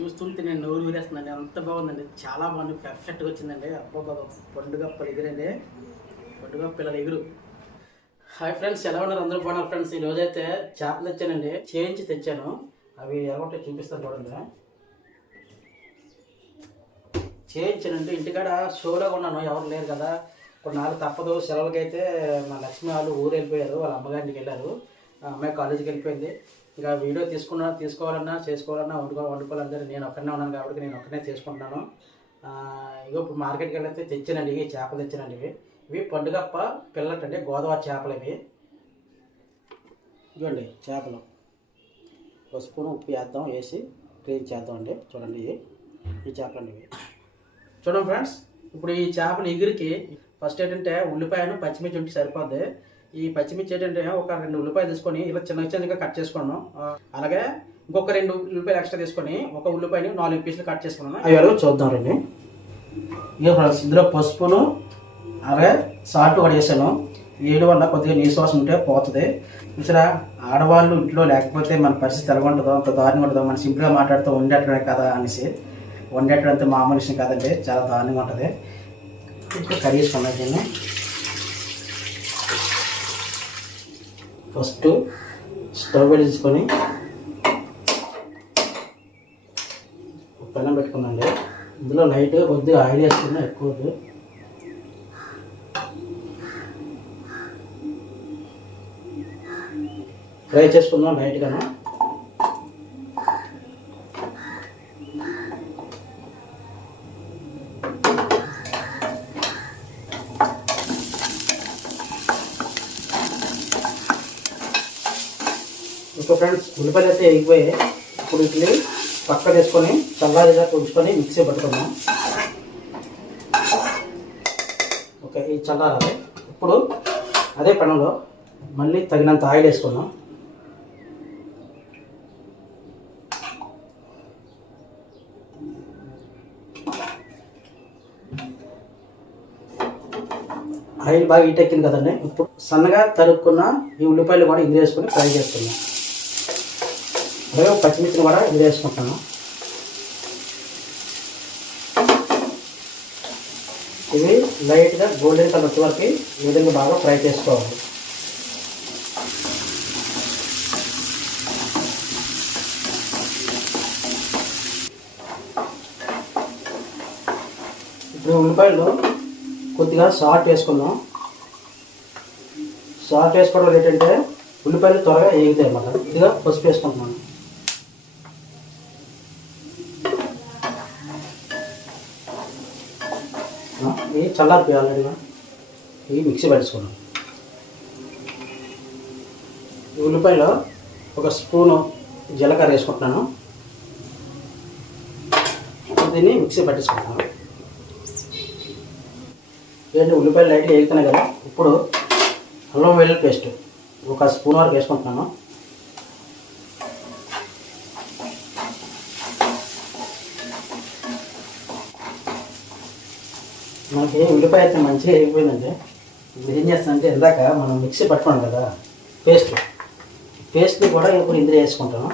చూస్తుంటే నేను నోరు ఊరేస్తుందండి అంత బాగుందండి. చాలా బాగుంది. పెర్ఫెక్ట్గా వచ్చిందండి. అబ్బా పండుగ ఎగురండి. పండుగ పిల్లలు ఎగురు. హాయ్ ఫ్రెండ్స్ ఎలా ఉన్నారు? అందరూ బాగున్నారు ఫ్రెండ్స్ ఈ రోజైతే చేపలు తెచ్చానండి. చేయించి తెచ్చాను. అవి ఎలా చూపిస్తాను చూడండి. చేయించానండి. ఇంటికాడ షోలో ఉన్నాను. ఎవరు లేరు కదా. కొన్ని నాలుగు తప్పదు. సెలవులకైతే మా లక్ష్మి వాళ్ళు ఊరు వెళ్ళిపోయారు వాళ్ళ అమ్మగారింటికి వెళ్ళారు. ఆ అమ్మాయి కాలేజీకి వెళ్ళిపోయింది. ఇక వీడియో తీసుకున్నా తీసుకోవాలన్నా చేసుకోవాలన్నా వండుకో వండుకోవాలంటే నేను ఒక్కనే ఉన్నాను కాబట్టి నేను ఒక్కనే చేసుకుంటున్నాను. ఇక ఇప్పుడు మార్కెట్కి వెళ్ళితే తెచ్చానండి ఇవి చేపలు తెచ్చానండి ఇవి. ఇవి పండుగప్ప పిల్లటంటే గోదావరి చేపలు ఇవి. ఇవ్వండి చేపలు. పసుపును ఉప్పు వేద్దాం వేసి క్లీన్ చేద్దాం అండి. చూడండి ఇవి. ఈ చేపలు అండి ఇవి. చూడండి ఫ్రెండ్స్ ఇప్పుడు ఈ చేపలు ఎగురికి ఫస్ట్ ఏంటంటే ఉల్లిపాయను పచ్చిమిర్చి ఉంటే సరిపోద్ది. ఈ పచ్చిమిర్చి ఏంటంటే ఒక రెండు ఉల్లిపాయలు తీసుకొని ఇలా చిన్న చిన్నగా కట్ చేసుకున్నాను అలాగే ఇంకొక రెండు ఉల్లిపాయలు ఎక్స్ట్రా తీసుకొని ఒక ఉల్లిపాయని నాలుగు పీసులు కట్ చేసుకున్నాను అవి ఎవరో చూద్దాం రండి. ఇక ఫ్రెండ్స్ ఇందులో పసుపును అలాగే సాల్ట్ కూడా వేసాను. వేడి వల్ల కొద్దిగా నీశ్వాసం ఉంటే పోతుంది. చూసారా ఆడవాళ్ళు ఇంట్లో లేకపోతే మన పరిస్థితి ఎలా ఉంటుందో అంత దారుణంగా ఉంటుందో మనం సింపుల్గా మాట్లాడుతూ ఉండేటమే కదా అనేసి వండేటంత మామూలు విషయం కాదండి చాలా దారుణంగా ఉంటుంది. ఇంకా కర్రీస్ ఉన్నాయి దీన్ని. ఫస్ట్ స్టవ్ వెలిగించుకొని పెనం పెట్టుకున్నాండి ఇందులో లైట్గా కొద్దిగా ఆయిల్ వేసుకున్నా ఎక్కువ ఫ్రై చేసుకుందాం లైట్గాను ఇంకా ఫ్రెండ్స్ ఉల్లిపాయలు అయితే ఎగిపోయాయి ఇప్పుడు వీటిని పక్క వేసుకొని చల్లారిగా ఉంచుకొని మిక్సీ పట్టుకుందాం. ఓకే ఈ చల్లారాలి. ఇప్పుడు అదే పెనంలో మళ్ళీ తగినంత ఆయిల్ వేసుకుందాం. ఆయిల్ బాగా హీట్ ఎక్కింది కదండి. ఇప్పుడు సన్నగా తరుక్కున్న ఈ ఉల్లిపాయలు కూడా ఇందులో వేసుకొని ఫ్రై చేస్తున్నాం. అలాగే పచ్చిమిర్చిని కూడా ఇది వేసుకుంటాను. ఇవి లైట్గా గోల్డెన్ కలర్ వచ్చే వరకు ఈ విధంగా బాగా ఫ్రై చేసుకోవాలి. ఇప్పుడు ఉల్లిపాయలు కొద్దిగా సాల్ట్ వేసుకుందాం. సాల్ట్ వేసుకోవడం ఏంటంటే ఉల్లిపాయలు త్వరగా ఏగుతాయి అన్నమాట. ఇదిగా పసుపు వేసుకుంటున్నాను. ఇవి చల్లారిపోయి ఆల్రెడీగా ఇవి మిక్సీ పట్టుకున్నాం ఈ ఉల్లిపాయలో ఒక స్పూను జీలకర్ర వేసుకుంటున్నాను. దీన్ని మిక్సీ పట్టేసుకుంటాను ఏంటి ఉల్లిపాయలు లైట్గా వేగుతున్నాయి కదా ఇప్పుడు అల్లం వెల్లుల్లి పేస్ట్ ఒక స్పూన్ వరకు వేసుకుంటున్నాను. మనకి ఉల్లిపాయ అయితే మంచిగా వేగిపోయిందండి ఇప్పుడు ఏం చేస్తానంటే ఇందాక మనం మిక్సీ పట్టుకున్నాం కదా పేస్ట్. పేస్ట్ని కూడా ఇప్పుడు ఇందులో వేసుకుంటాను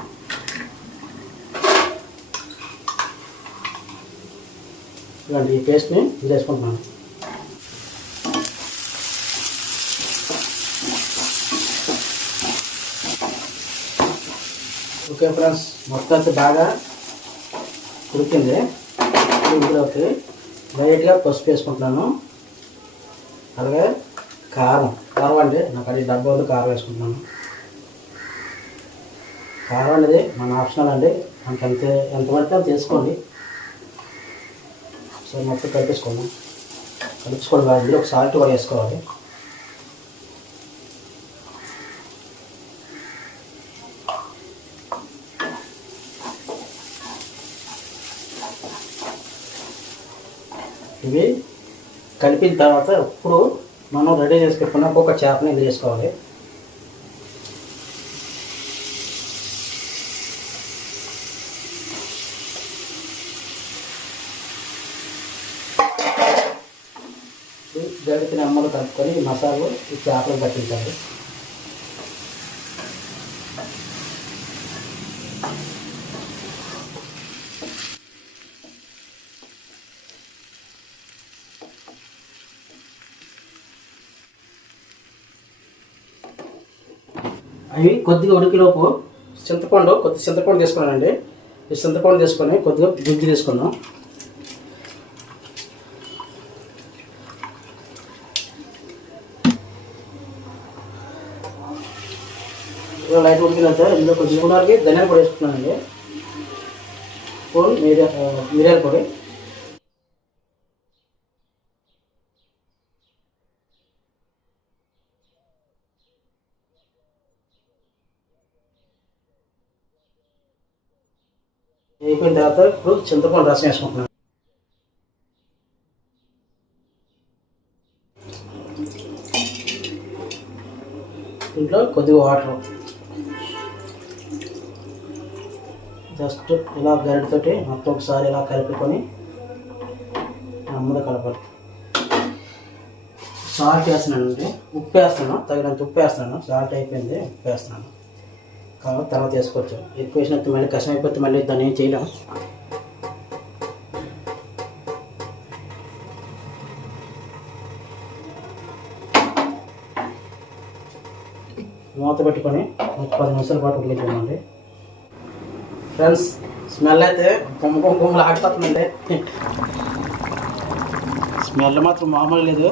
ఇలాంటి ఈ పేస్ట్ని ఇందులో వేసుకుంటున్నాను ఓకే ఫ్రెండ్స్ మొత్తం అయితే బాగా ఉడికింది. ఇందులోకి లైట్గా పసుపు వేసుకుంటున్నాను. అలాగే కారం కారం అండి నాకు అది డబ్బా ఉంది కారం వేసుకుంటున్నాను. కారం అనేది మన ఆప్షనల్ అండి మనకి ఎంత ఎంత పడితే అంత తీసుకోండి సో మొత్తం కలిపేసుకుందాం. కలుపుకోండి బాగా ఒక సాల్ట్ కూడా వేసుకోవాలి. ఇవి కలిపిన తర్వాత ఇప్పుడు మనం రెడీ చేసి పెట్టుకున్న ఒక్కొక్క చేపని ఇది చేసుకోవాలి? గడిపిన అమ్మలు కలుపుకొని మసాలు ఈ చేపలు పట్టించాలి. అవి కొద్దిగా ఉడికిలోపు చింతపండు కొద్ది చింతపండు తీసుకున్నానండి. ఈ చింతపండు తీసుకొని కొద్దిగా గుజ్జు తీసుకుందాం. ఇలా లైట్ ఉడికినంత ఇందులో కొంచెం ఉడికి ధనియాల పొడి వేసుకున్నానండి. స్పూన్ మిరియా మిరియాల పొడి. అయిపోయిన తర్వాత ఇప్పుడు చింతపండు రసం వేసుకుంటున్నాను. ఇంట్లో కొద్దిగా వాటర్. జస్ట్ ఇలా గరిటతోటి మొత్తం ఒకసారి ఇలా కలుపుకొని నెమ్మది కలపాలి. సాల్ట్ అంటే ఉప్పు వేస్తున్నాను. తగినంత ఉప్పు వేస్తున్నాను. సాల్ట్ అయిపోయింది. ఉప్పు వేస్తున్నాను. కాబట్టి తర్వాత వేసుకోవచ్చు ఎక్కువ వేసినట్టు మళ్ళీ కష్టం అయిపోతే మళ్ళీ దాన్ని ఏం చేయలేం. మూత పెట్టుకొని పది నిమిషాల పాటు ఉడికించమండి ఫ్రెండ్స్ స్మెల్ అయితే కుమ్మ కొమ్మ ఆడిపోతుందండి. స్మెల్ మాత్రం మామూలు లేదు.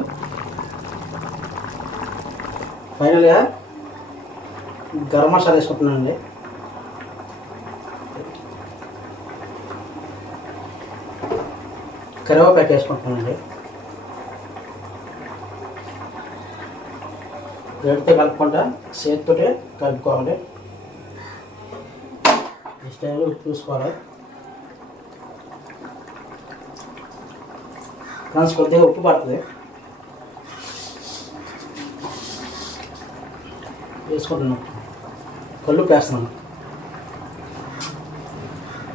ఫైనల్గా గరం మసాలా వేసుకుంటున్నానండి. కరివేపాకు వేసుకుంటున్నానండి. గడితే కలుపుకుంటా చేతితో కలుపుకోవాలి ఈ టైం చూసుకోవాలి ఫ్రెండ్స్ కొద్దిగా ఉప్పు పడుతుంది. వేసుకుంటున్నాం. కల్లుప్పు వేస్తున్నాను.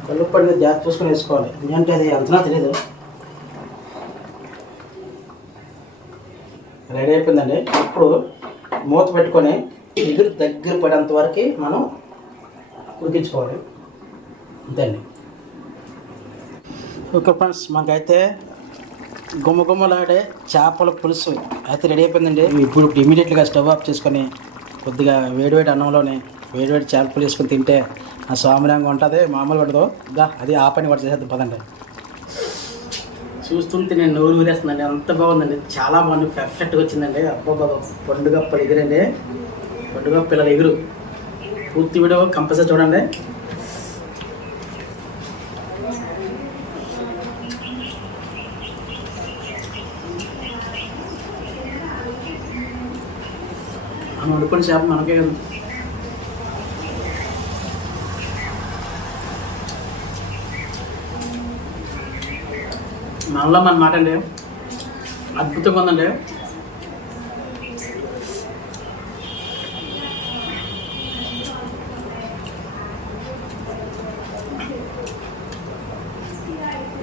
కల్లుప్పు పడిన జాగ్రత్త చూసుకొని వేసుకోవాలి. ఎందుకంటే అది అంతనా తెలియదు రెడీ అయిపోయిందండి. ఇప్పుడు మూత పెట్టుకొని ఎగురు దగ్గర పడేంత వరకు మనం ఉడికించుకోవాలి. అంతేండి ఓకే ఫ్రెండ్స్ మాకైతే గుమ్మగుమ్మలాడే చేపల పులుసు అయితే రెడీ అయిపోయిందండి. ఇప్పుడు ఇప్పుడు ఇమీడియట్గా స్టవ్ ఆఫ్ చేసుకొని కొద్దిగా వేడివేడి అన్నంలోనే వేడివేడి చేపల పులుసు వేసుకుని తింటే ఆ స్వామిరంగా ఉంటుంది మామూలు పడదు. దా అది ఆ పని కూడా చేసేది పదండి. చూస్తుంటే నేను నోరు ఊరేస్తుందండి అంత బాగుందండి. చాలా బాగుంది పర్ఫెక్ట్గా వచ్చిందండి. అబ్బాబా పండుగ ఎగురండి. పండుగ పిల్లలు ఎగురు. పూర్తి వీడియో కంపల్సరీ చూడండి. మనం వండుకుని చేప మనకే కదా. మనలో మన అండి అద్భుతంగా ఉందండి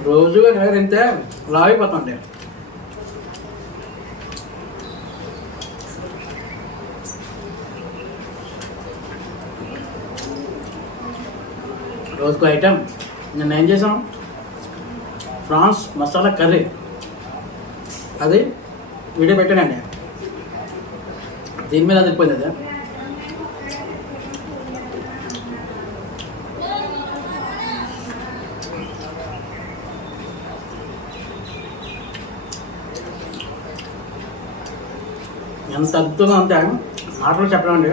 రోజుగా ఇక్కడ తింటే లాగిపోతుండే. రోజుకు ఐటెం. నిన్న ఏం చేసాం ఫ్రాన్స్ మసాలా కర్రీ. అది వీడియో పెట్టానండి. దీని మీద అదిపోయింది అది. ఎంత అద్భుతంగా అంతే మాటలు చెప్పడండి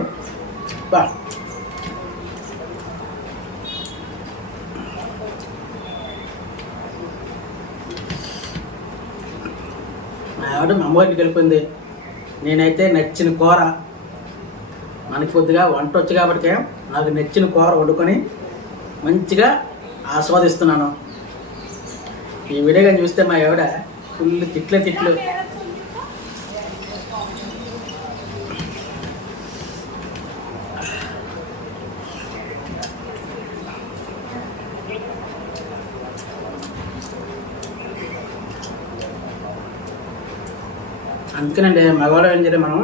బా. ఆవిడ మా అమ్మగారికి వెళ్ళిపోయింది. నేనైతే నచ్చిన కూర మనకి కొద్దిగా వంట వచ్చు కాబట్టి నాకు నచ్చిన కూర వండుకొని మంచిగా ఆస్వాదిస్తున్నాను. ఈ వీడియో కానీ చూస్తే మా ఆవిడ ఫుల్ తిట్లే తిట్లు. అందుకేనండి మగవాళ్ళు ఏం చేయాలి మనం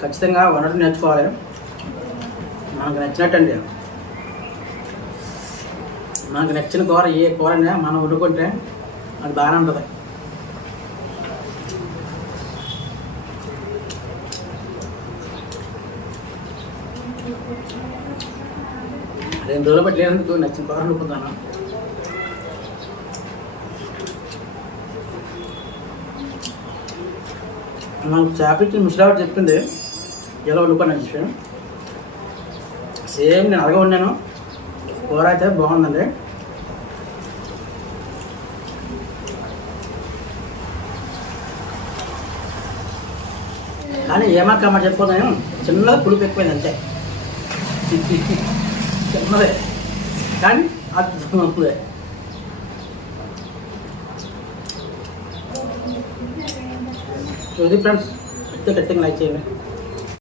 ఖచ్చితంగా వండటం నేర్చుకోవాలి. మనకు నచ్చినట్టండి. మనకు నచ్చిన కూర ఏ కూర అయినా మనం వండుకుంటే అది బాగానే ఉంటుంది. రెండు రోజులు పెట్టలేనందుకు నచ్చిన కూర వండుకుంటాను నాకు చేపలకి ముసలావిడ చెప్పింది ఎలా వండుకోని విషయం సేమ్ నేను అలాగే వండాను కూర అయితే బాగుందండి. కానీ ఏమాకమ్మ చెప్పుకున్నాను చిన్నగా పులుపు ఎక్కువైంది అంతే. చిన్నదే. కానీ అద్భుతమే సో ఇది ఫ్రెండ్స్ అయితే ఖచ్చితంగా లైక్ చేయండి